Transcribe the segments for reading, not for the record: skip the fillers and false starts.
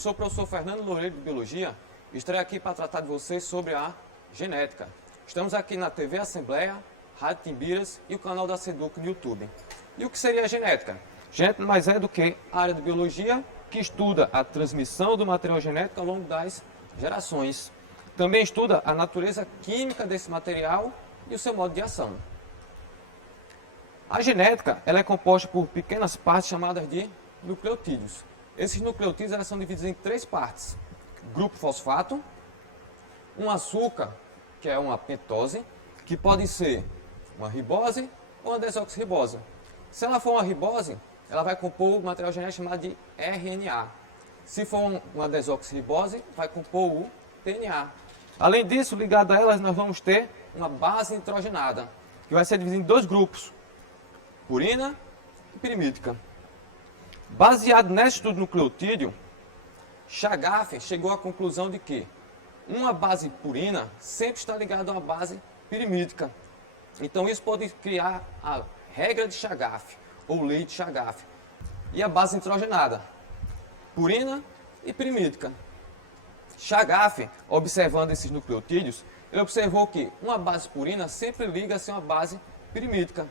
sou o professor Fernando Loureiro de Biologia e estarei aqui para tratar de vocês sobre a genética. Estamos aqui na TV Assembleia, Rádio Timbiras e o canal da Seduc no YouTube. E o que seria a genética? Genética mais é do que a área de biologia que estuda a transmissão do material genético ao longo das gerações. Também estuda a natureza química desse material e o seu modo de ação. A genética ela é composta por pequenas partes chamadas de nucleotídeos. Esses nucleotídeos elas são divididos em três partes. Grupo fosfato, um açúcar, que é uma pentose, que pode ser uma ribose ou uma desoxirribose. Se ela for uma ribose, ela vai compor o material genético chamado de RNA. Se for uma desoxirribose, vai compor o DNA. Além disso, ligado a elas, nós vamos ter uma base nitrogenada, que vai ser dividida em dois grupos, purina e pirimídica. Baseado nesse estudo do nucleotídeo, Chagaffer chegou à conclusão de que uma base purina sempre está ligada a uma base pirimídica. Então isso pode criar a regra de Chagaffer, ou lei de Chagaffer. E a base nitrogenada, purina e pirimídica. Chagaffer, observando esses nucleotídeos, ele observou que uma base purina sempre liga-se a uma base pirimídica.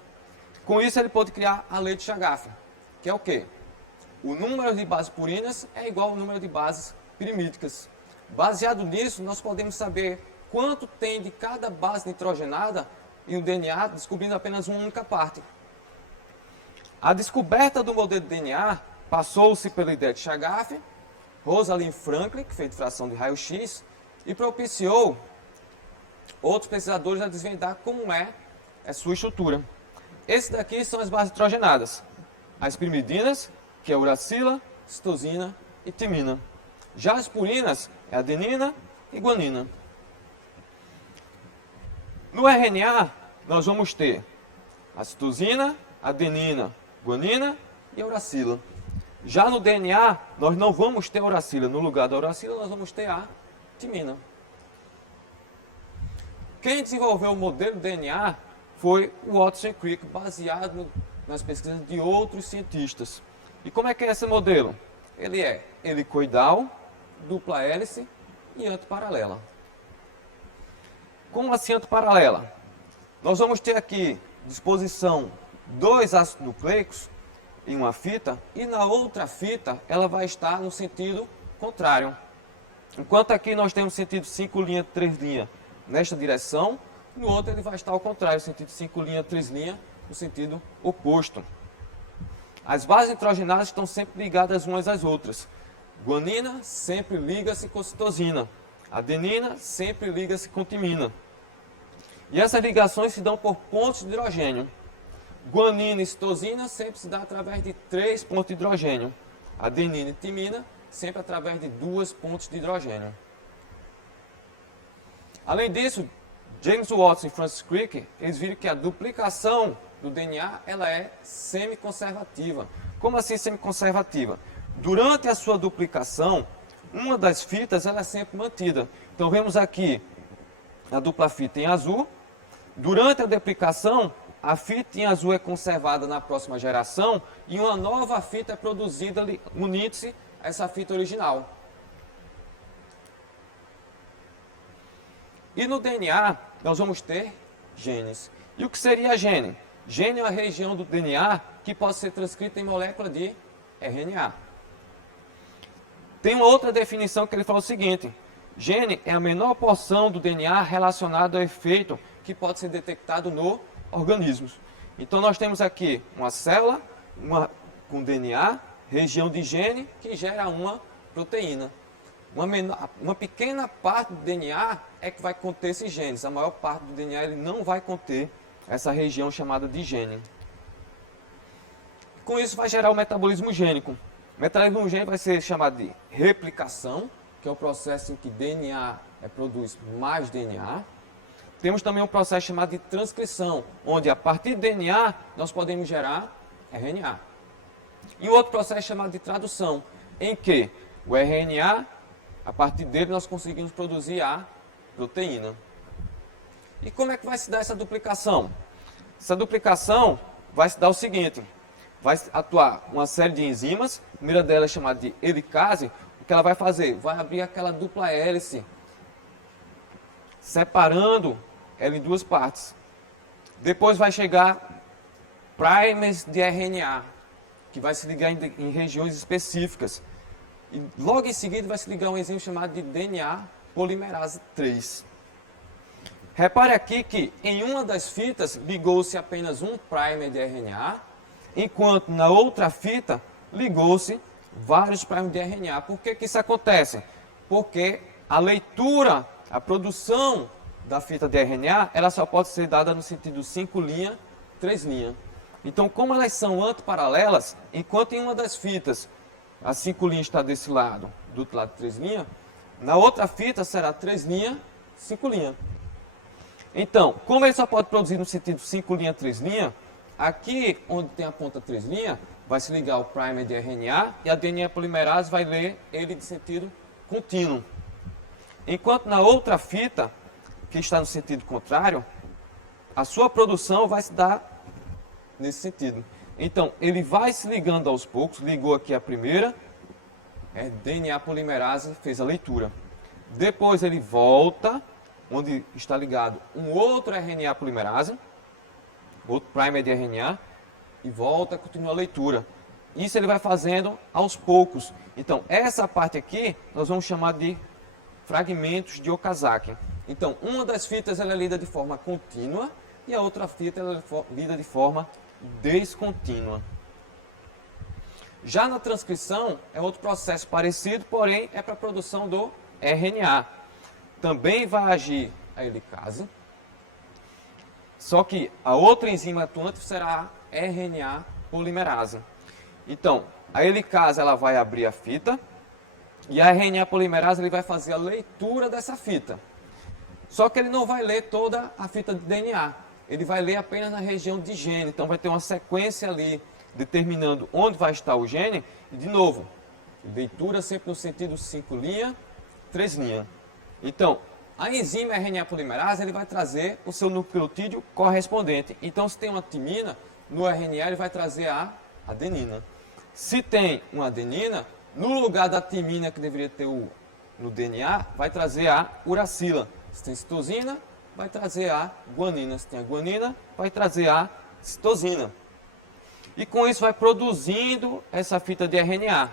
Com isso ele pode criar a lei de Chagaffer, que é o quê? O número de bases purinas é igual ao número de bases pirimídicas. Baseado nisso, nós podemos saber quanto tem de cada base nitrogenada em um DNA, descobrindo apenas uma única parte. A descoberta do modelo de DNA passou-se pela ideia de Chagaffer, Rosalind Franklin, que fez difração de raio-x, e propiciou outros pesquisadores a desvendar como é a sua estrutura. Esses daqui são as bases nitrogenadas. As pirimidinas, que é uracila, citosina e timina. Já as purinas é adenina e guanina. No RNA, nós vamos ter a citosina, adenina, guanina e a uracila. Já no DNA, nós não vamos ter a uracila. No lugar da uracila, nós vamos ter a timina. Quem desenvolveu o modelo do DNA foi o Watson Crick, baseado nas pesquisas de outros cientistas. E como é que é esse modelo? Ele é helicoidal, dupla hélice e antiparalela. Como assim antiparalela? Nós vamos ter aqui disposição dois ácidos nucleicos em uma fita e na outra fita ela vai estar no sentido contrário. Enquanto aqui nós temos sentido 5 linhas, 3 linhas nesta direção, no outro ele vai estar ao contrário, sentido 5 linhas, 3 linhas no sentido oposto. As bases nitrogenadas estão sempre ligadas umas às outras. Guanina sempre liga-se com citosina. Adenina sempre liga-se com timina. E essas ligações se dão por pontos de hidrogênio. Guanina e citosina sempre se dá através de 3 pontos de hidrogênio. Adenina e timina sempre através de 2 pontos de hidrogênio. Além disso, James Watson e Francis Crick, eles viram que a duplicação do DNA ela é semiconservativa. Como assim semiconservativa? Durante a sua duplicação, uma das fitas ela é sempre mantida. Então vemos aqui a dupla fita em azul. Durante a duplicação, a fita em azul é conservada na próxima geração e uma nova fita é produzida unindo-se a essa fita original. E no DNA nós vamos ter genes. E o que seria a gene? Gene é uma região do DNA que pode ser transcrita em molécula de RNA. Tem uma outra definição que ele fala o seguinte: gene é a menor porção do DNA relacionada ao efeito que pode ser detectado no organismo. Então nós temos aqui uma célula com DNA, região de gene que gera uma proteína. Uma pequena parte do DNA é que vai conter esses genes. A maior parte do DNA ele não vai conter essa região chamada de gene. Com isso vai gerar o metabolismo gênico. O metabolismo gênico vai ser chamado de replicação, que é o processo em que DNA produz mais DNA. Temos também um processo chamado de transcrição, onde a partir do DNA nós podemos gerar RNA. E um outro processo chamado de tradução, em que o RNA, a partir dele nós conseguimos produzir a proteína. E como é que vai se dar essa duplicação? Essa duplicação vai se dar o seguinte: vai atuar uma série de enzimas, a primeira delas é chamada de helicase. O que ela vai fazer? Vai abrir aquela dupla hélice, separando ela em duas partes. Depois vai chegar primers de RNA, que vai se ligar em regiões específicas. E logo em seguida vai se ligar um enzima chamado de DNA polimerase 3. Repare aqui que em uma das fitas ligou-se apenas um primer de RNA, enquanto na outra fita ligou-se vários primers de RNA. Por que isso acontece? Porque a leitura, a produção da fita de RNA, ela só pode ser dada no sentido 5' 3'. Então, como elas são antiparalelas, enquanto em uma das fitas a 5' está desse lado, do outro lado 3', na outra fita será 3', 5'. Então, como ele só pode produzir no sentido 5', 3', aqui onde tem a ponta 3', vai se ligar o primer de RNA e a DNA polimerase vai ler ele de sentido contínuo. Enquanto na outra fita, que está no sentido contrário, a sua produção vai se dar nesse sentido. Então, ele vai se ligando aos poucos, ligou aqui a primeira, DNA polimerase fez a leitura. Depois ele volta, onde está ligado um outro RNA polimerase, outro primer de RNA, e volta, continua a leitura. Isso ele vai fazendo aos poucos. Então, essa parte aqui, nós vamos chamar de fragmentos de Okazaki. Então, uma das fitas ela é lida de forma contínua e a outra fita ela é lida de forma descontínua. Já na transcrição, é outro processo parecido, porém é para a produção do RNA. Também vai agir a helicase, só que a outra enzima atuante será a RNA polimerase. Então, a helicase ela vai abrir a fita e a RNA polimerase ele vai fazer a leitura dessa fita. Só que ele não vai ler toda a fita de DNA, ele vai ler apenas na região de gene. Então vai ter uma sequência ali determinando onde vai estar o gene. E de novo, leitura sempre no sentido 5', 3'. Então, a enzima RNA polimerase ele vai trazer o seu nucleotídeo correspondente. Então, se tem uma timina, no RNA ele vai trazer a adenina. Se tem uma adenina, no lugar da timina que deveria ter no DNA, vai trazer a uracila. Se tem citosina, vai trazer a guanina. Se tem a guanina, vai trazer a citosina. E com isso vai produzindo essa fita de RNA.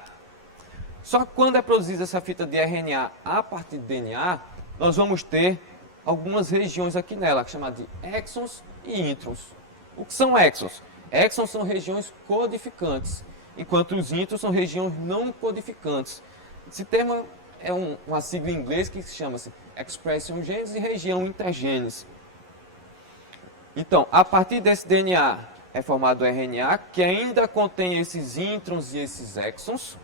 Só que quando é produzida essa fita de RNA a partir de DNA, nós vamos ter algumas regiões aqui nela, chamadas de exons e introns. O que são exons? Exons são regiões codificantes, enquanto os introns são regiões não codificantes. Esse termo é uma sigla em inglês que chama-se Expression Genes e região intergenes. Então, a partir desse DNA é formado o RNA, que ainda contém esses introns e esses exons,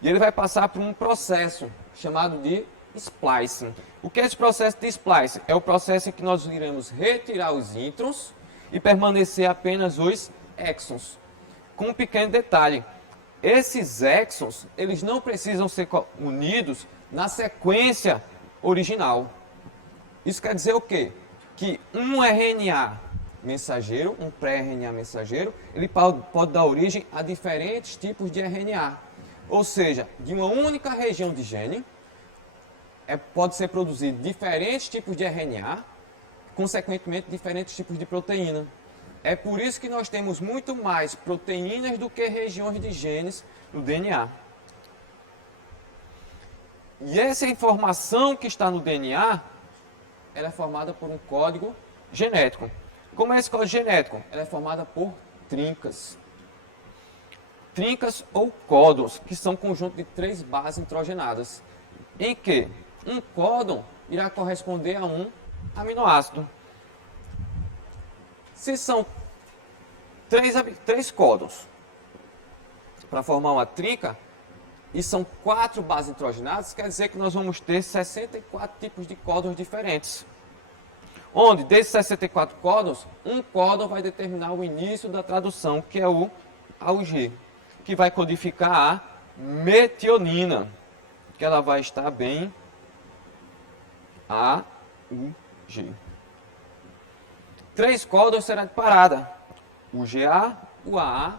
e ele vai passar por um processo chamado de splicing. O que é esse processo de splicing? É o processo em que nós iremos retirar os introns e permanecer apenas os exons. Com um pequeno detalhe, esses exons, eles não precisam ser unidos na sequência original. Isso quer dizer o quê? Que um RNA mensageiro, um pré-RNA mensageiro, ele pode dar origem a diferentes tipos de RNA. Ou seja, de uma única região de gene, pode ser produzido diferentes tipos de RNA, consequentemente diferentes tipos de proteína. É por isso que nós temos muito mais proteínas do que regiões de genes no DNA. E essa informação que está no DNA, ela é formada por um código genético. Como é esse código genético? Ela é formada por trincas. Trincas ou códons, que são um conjunto de 3 bases nitrogenadas, em que um códon irá corresponder a um aminoácido. Se são 3 códons para formar uma trinca, e são 4 bases nitrogenadas, quer dizer que nós vamos ter 64 tipos de códons diferentes. Onde, desses 64 códons, um códon vai determinar o início da tradução, que é o AUG, que vai codificar a metionina, que ela vai estar bem AUG. 3 códons serão de parada, o GA, o AA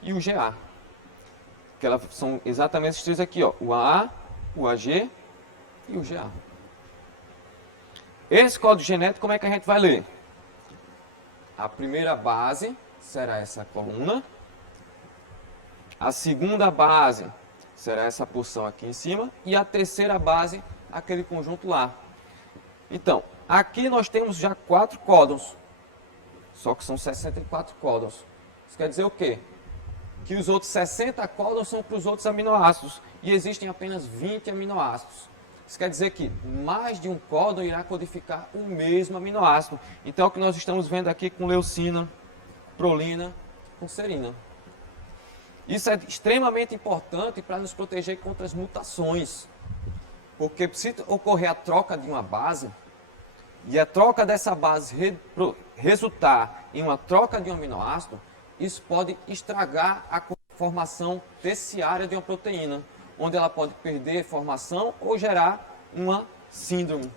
e o GA. que são exatamente esses três aqui, ó, o AA, o AG e o GA. Esse código genético, como é que a gente vai ler? A primeira base será essa coluna, a segunda base será essa porção aqui em cima, e a terceira base, aquele conjunto lá. Então, aqui nós temos já 4 códons, só que são 64 códons. Isso quer dizer o quê? Que os outros 60 códons são para os outros aminoácidos, e existem apenas 20 aminoácidos. Isso quer dizer que mais de um códon irá codificar o mesmo aminoácido. Então, é o que nós estamos vendo aqui com leucina, prolina, com serina. Isso é extremamente importante para nos proteger contra as mutações. Porque se ocorrer a troca de uma base, e a troca dessa base resultar em uma troca de um aminoácido, isso pode estragar a formação terciária de uma proteína, onde ela pode perder formação ou gerar uma síndrome,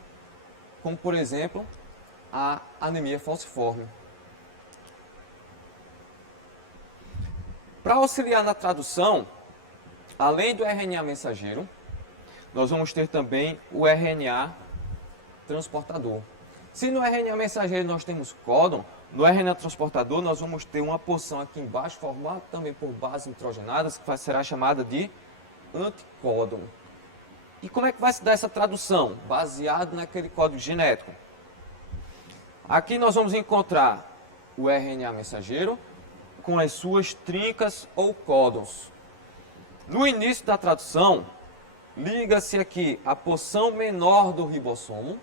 como por exemplo a anemia falciforme. Para auxiliar na tradução, além do RNA mensageiro, nós vamos ter também o RNA transportador. Se no RNA mensageiro nós temos códon, no RNA transportador nós vamos ter uma porção aqui embaixo, formada também por bases nitrogenadas, que será chamada de anticódon. E como é que vai se dar essa tradução? Baseado naquele código genético. Aqui nós vamos encontrar o RNA mensageiro com as suas trincas ou códons. No início da tradução, liga-se aqui a porção menor do ribossomo,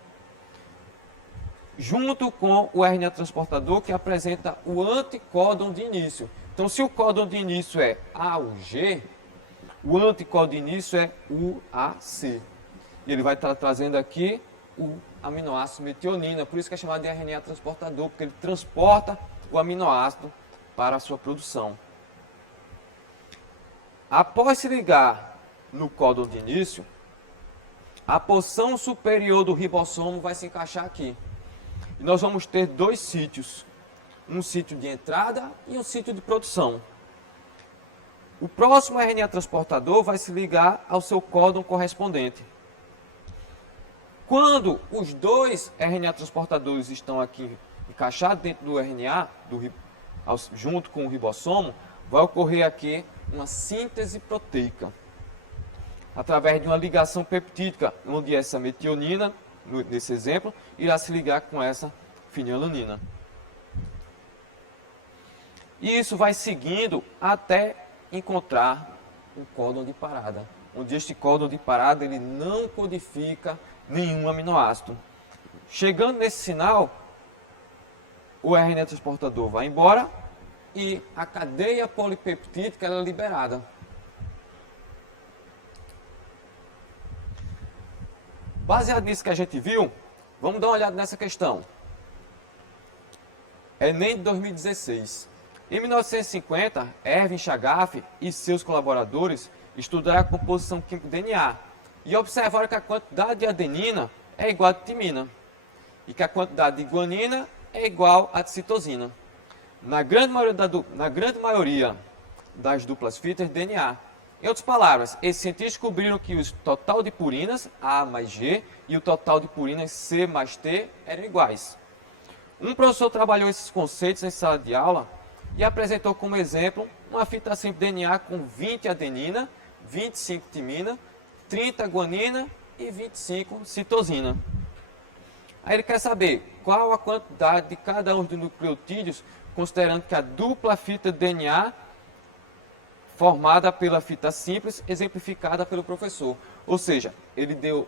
junto com o RNA transportador, que apresenta o anticódon de início. Então, se o códon de início é AUG, o anticódon de início é UAC. E ele vai estar trazendo aqui o aminoácido metionina, por isso que é chamado de RNA transportador, porque ele transporta o aminoácido para a sua produção. Após se ligar no códon de início, a porção superior do ribossomo vai se encaixar aqui. E nós vamos ter 2 sítios, um sítio de entrada e um sítio de produção. O próximo RNA transportador vai se ligar ao seu códon correspondente. Quando os 2 RNA transportadores estão aqui encaixados dentro do RNA, junto com o ribossomo, vai ocorrer aqui uma síntese proteica, através de uma ligação peptídica, onde essa metionina, nesse exemplo, irá se ligar com essa fenilalanina. E isso vai seguindo até encontrar um códon de parada, onde este códon de parada ele não codifica nenhum aminoácido. Chegando nesse sinal, o RNA transportador vai embora e a cadeia polipeptídica ela é liberada. Baseado nisso que a gente viu, vamos dar uma olhada nessa questão. Enem de 2016. Em 1950, Erwin Chagaff e seus colaboradores estudaram a composição química do DNA e observaram que a quantidade de adenina é igual a de timina e que a quantidade de guanina é igual a de citosina. Na grande maioria das duplas fitas de DNA. Em outras palavras, esses cientistas descobriram que o total de purinas, A mais G, e o total de purinas, C mais T, eram iguais. Um professor trabalhou esses conceitos em sala de aula e apresentou como exemplo uma fita simples de DNA com 20 adenina, 25 timina, 30 guanina e 25 citosina. Aí ele quer saber qual a quantidade de cada um dos nucleotídeos, considerando que a dupla fita de DNA formada pela fita simples, exemplificada pelo professor. Ou seja, ele deu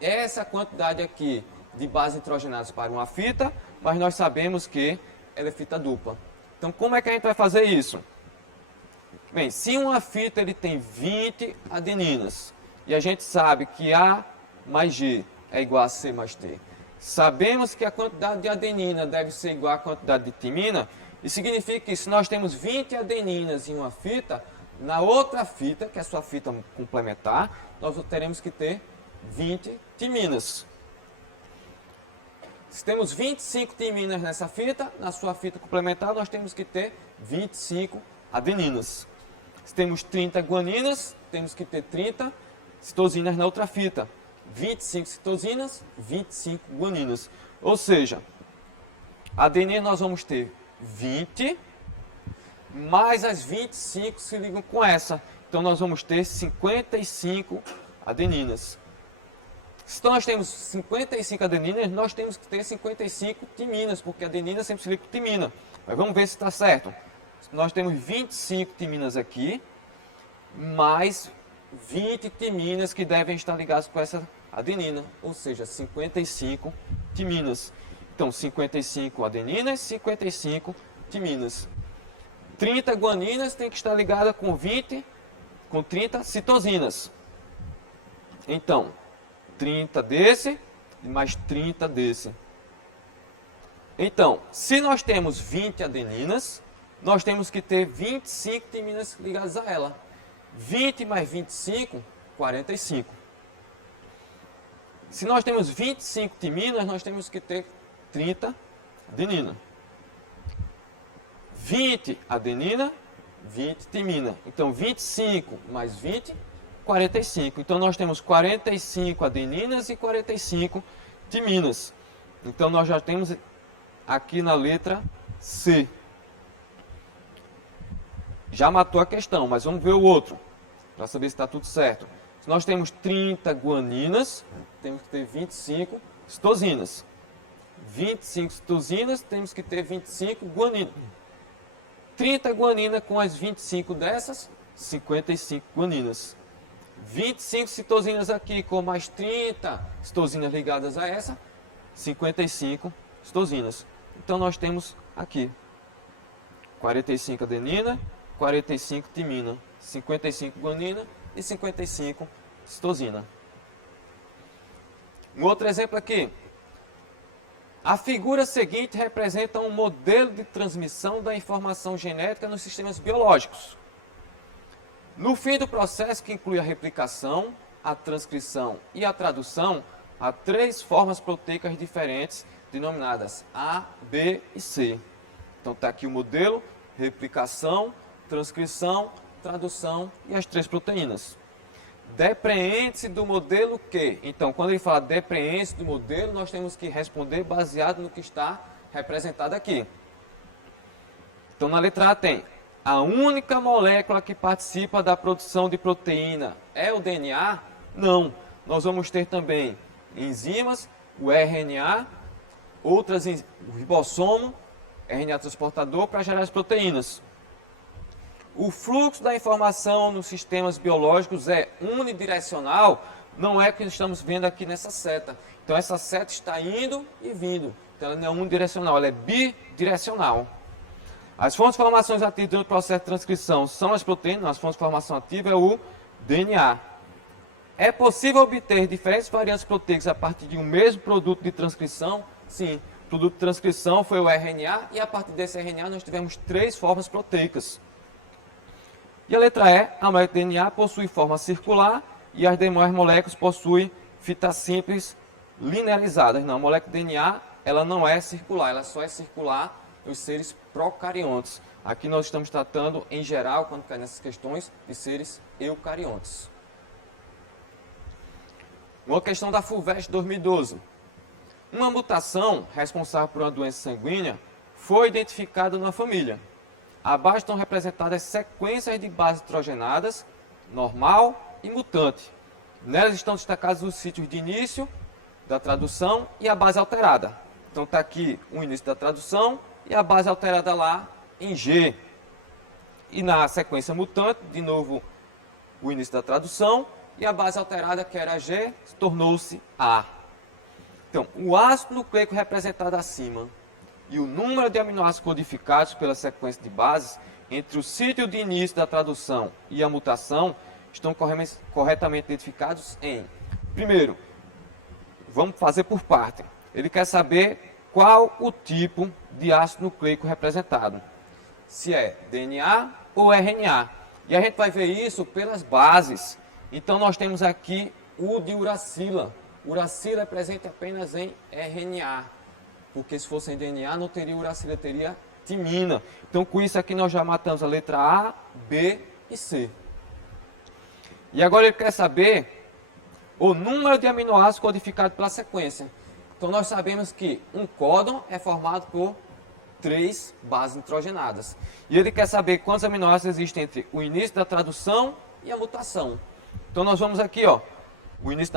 essa quantidade aqui de bases nitrogenadas para uma fita, mas nós sabemos que ela é fita dupla. Então, como é que a gente vai fazer isso? Bem, se uma fita ele tem 20 adeninas, e a gente sabe que A mais G é igual a C mais T, sabemos que a quantidade de adenina deve ser igual à quantidade de timina, e significa que se nós temos 20 adeninas em uma fita, na outra fita, que é a sua fita complementar, nós teremos que ter 20 timinas. Se temos 25 timinas nessa fita, na sua fita complementar nós temos que ter 25 adeninas. Se temos 30 guaninas, temos que ter 30 citosinas na outra fita. 25 citosinas, 25 guaninas. Ou seja, a adenina nós vamos ter 20, mais as 25 se ligam com essa. Então nós vamos ter 55 adeninas. Se nós temos 55 adeninas, nós temos que ter 55 timinas, porque a adenina sempre se liga com timina. Mas vamos ver se está certo. Nós temos 25 timinas aqui, mais 20 timinas que devem estar ligadas com essa adenina, ou seja, 55 timinas. Então, 55 adeninas, 55 timinas. 30 guaninas tem que estar ligada com 30 citosinas. Então, 30 desse e mais 30 desse. Então, se nós temos 20 adeninas, nós temos que ter 25 timinas ligadas a ela. 20 mais 25, 45. Se nós temos 25 timinas, nós temos que ter 30 adenina. 20 adenina, 20 timina. Então, 25 mais 20, 45. Então, nós temos 45 adeninas e 45 timinas. Então, nós já temos aqui na letra C. Já matou a questão, mas vamos ver o outro, para saber se está tudo certo. Se nós temos 30 guaninas, temos que ter 25 citosinas. 25 citosinas, temos que ter 25 guaninas. 30 guaninas com as 25 dessas, 55 guaninas. 25 citosinas aqui com mais 30 citosinas ligadas a essa, 55 citosinas. Então nós temos aqui 45 adenina, 45 timina, 55 guanina e 55 citosina. Um outro exemplo aqui. A figura seguinte representa um modelo de transmissão da informação genética nos sistemas biológicos. No fim do processo, que inclui a replicação, a transcrição e a tradução, há 3 formas proteicas diferentes, denominadas A, B e C. Então está aqui o modelo, replicação, transcrição, tradução e as 3 proteínas. Depreende-se do modelo Q. Então, quando ele fala depreende-se do modelo, nós temos que responder baseado no que está representado aqui. Então, na letra A tem a única molécula que participa da produção de proteína é o DNA? Não. Nós vamos ter também enzimas, o RNA, outras, o ribossomo, RNA transportador para gerar as proteínas. O fluxo da informação nos sistemas biológicos é unidirecional, não é o que estamos vendo aqui nessa seta. Então essa seta está indo e vindo. Então ela não é unidirecional, ela é bidirecional. As fontes de formações ativas durante o processo de transcrição são as proteínas, as fontes de formação ativa é o DNA. É possível obter diferentes variantes proteicas a partir de um mesmo produto de transcrição? Sim, o produto de transcrição foi o RNA e a partir desse RNA nós tivemos 3 formas proteicas. E a letra E, a molécula de DNA possui forma circular e as demais moléculas possuem fitas simples linearizadas. Não, a molécula de DNA ela não é circular, ela só é circular nos seres procariontes. Aqui nós estamos tratando, em geral, quando cai nessas questões, de seres eucariontes. Uma questão da FUVEST 2012. Uma mutação responsável por uma doença sanguínea foi identificada na família. Abaixo estão representadas sequências de bases nitrogenadas, normal e mutante. Nelas estão destacados os sítios de início da tradução e a base alterada. Então está aqui o início da tradução e a base alterada lá em G. E na sequência mutante, de novo, o início da tradução e a base alterada, que era G, tornou-se A. Então, o ácido nucleico representado acima e o número de aminoácidos codificados pela sequência de bases entre o sítio de início da tradução e a mutação estão corretamente identificados em... Primeiro, vamos fazer por parte. Ele quer saber qual o tipo de ácido nucleico representado. Se é DNA ou RNA. E a gente vai ver isso pelas bases. Então, nós temos aqui o de uracila. Uracila é presente apenas em RNA. Porque se fosse em DNA, não teria uracila, teria timina. Então, com isso aqui, nós já matamos a letra A, B e C. E agora ele quer saber o número de aminoácidos codificados pela sequência. Então nós sabemos que um códon é formado por 3 bases nitrogenadas. E ele quer saber quantos aminoácidos existem entre o início da tradução e a mutação. Então nós vamos aqui, ó, o início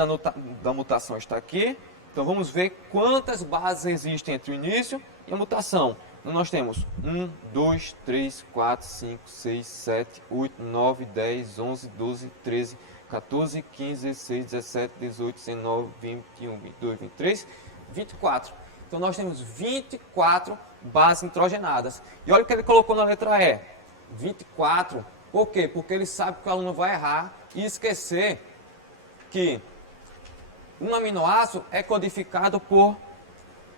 da mutação está aqui. Então vamos ver quantas bases existem entre o início e a mutação. Então nós temos 1, 2, 3, 4, 5, 6, 7, 8, 9, 10, 11, 12, 13, 14, 15, 16, 17, 18, 19, 20, 21, 22, 23, 24. Então nós temos 24 bases nitrogenadas. E olha o que ele colocou na letra E. 24. Por quê? Porque ele sabe que o aluno vai errar e esquecer que um aminoácido é codificado por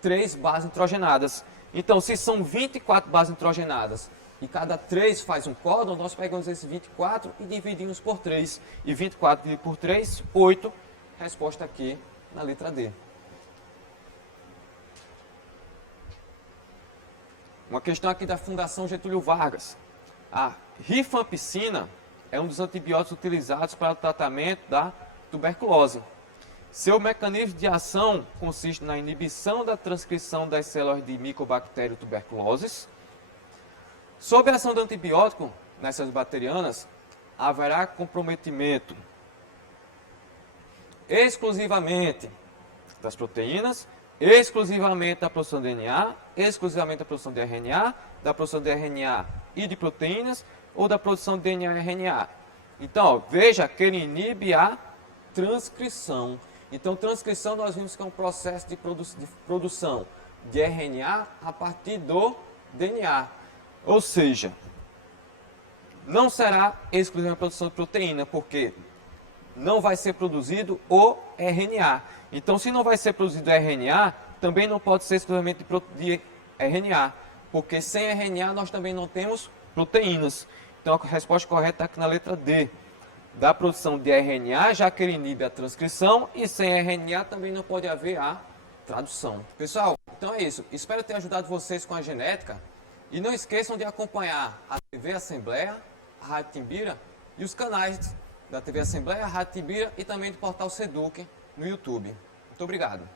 3 bases nitrogenadas. Então, se são 24 bases nitrogenadas e cada 3 faz um códon, nós pegamos esses 24 e dividimos por 3. E 24 dividido por 3, 8. Resposta aqui na letra D. Uma questão aqui da Fundação Getúlio Vargas. A rifampicina é um dos antibióticos utilizados para o tratamento da tuberculose. Seu mecanismo de ação consiste na inibição da transcrição das células de Mycobacterium tuberculosis. Sob a ação do antibiótico nessas bacterianas, haverá comprometimento exclusivamente das proteínas, exclusivamente da produção de DNA, exclusivamente da produção de RNA, da produção de RNA e de proteínas, ou da produção de DNA e RNA. Então, ó, veja que ele inibe a transcrição. Então, transcrição nós vimos que é um processo de produção de RNA a partir do DNA. Ou seja, não será exclusivamente a produção de proteína, porque não vai ser produzido o RNA. Então, se não vai ser produzido RNA, também não pode ser exclusivamente de RNA, porque sem RNA nós também não temos proteínas. Então, a resposta correta está aqui na letra D. Da produção de RNA, já que ele inibe a transcrição, e sem RNA também não pode haver a tradução. Pessoal, então é isso. Espero ter ajudado vocês com a genética. E não esqueçam de acompanhar a TV Assembleia, a Rádio Timbira e os canais da TV Assembleia, a Rádio Timbira e também do portal Seduc no YouTube. Muito obrigado.